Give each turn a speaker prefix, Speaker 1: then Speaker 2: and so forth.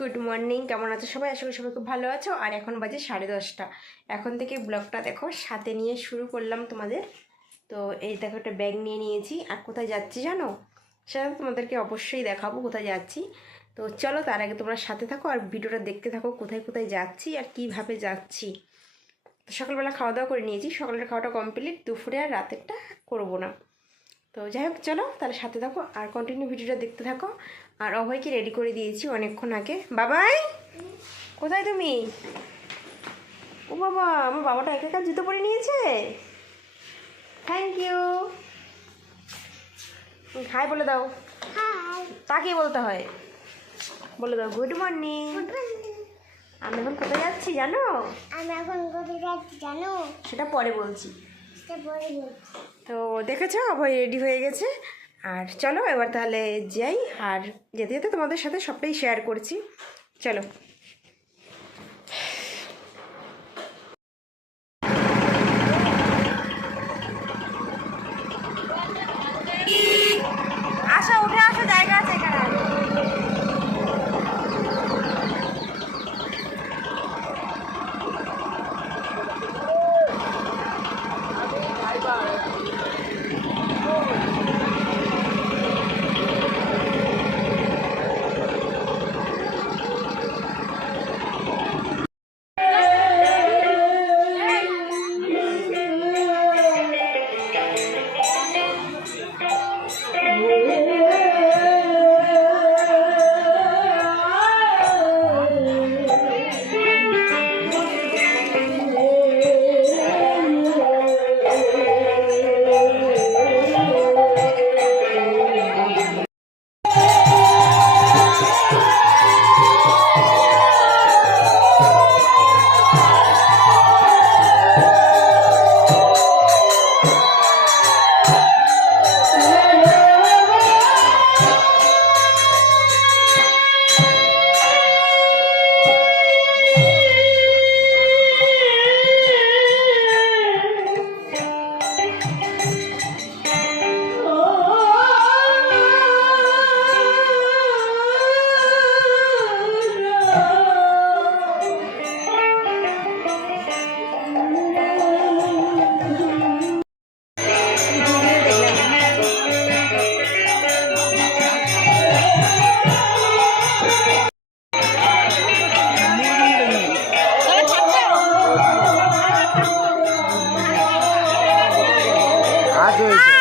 Speaker 1: Good morning কেমন আছো সবাই? আশা করি সবাই খুব ভালো আছো। আর এখন বাজে সাড়ে দশটা। এখন থেকে ব্লগটা দেখো, সাথে নিয়ে শুরু করলাম তোমাদের। তো এই দেখো একটা ব্যাগ নিয়ে নিয়েছি। আর কোথায় যাচ্ছি জানো? সেটা তোমাদেরকে অবশ্যই দেখাবো কোথায় যাচ্ছি। তো চলো, তার আগে তোমরা সাথে থাকো আর ভিডিওটা দেখতে থাকো কোথায় কোথায় যাচ্ছি আর কীভাবে যাচ্ছি। তো সকালবেলা খাওয়া দাওয়া করে নিয়েছি। সকালের খাওয়াটা কমপ্লিট দুপুরে আর রাতেরটা করব না। তো যাই হোক চলো তাহলে সাথে থাকো আর কন্টিনিউ ভিডিওটা দেখতে থাকো। আর অভয়কে রেডি করে দিয়েছি অনেকক্ষণ আগে। বাবাই কোথায় তুমি? ও বাবা আমার বাবাটা একা একা জুতো পরে নিয়েছে? থ্যাংক ইউ হাই বলে দাও। তাকে বলতে হয়। বলে দাও গুড মর্নিং আমি এখন কোথায় যাচ্ছি জানো?
Speaker 2: আমি এখন কোথায় যাচ্ছি জানো?
Speaker 1: সেটা পরে বলছি। তো দেখেছ অভয় রেডি হয়ে গেছে। আর চলো, এবার তাহলে যাই। আর যেতে যেতে তোমাদের সাথে সবটাই শেয়ার করছি। চলো। 啊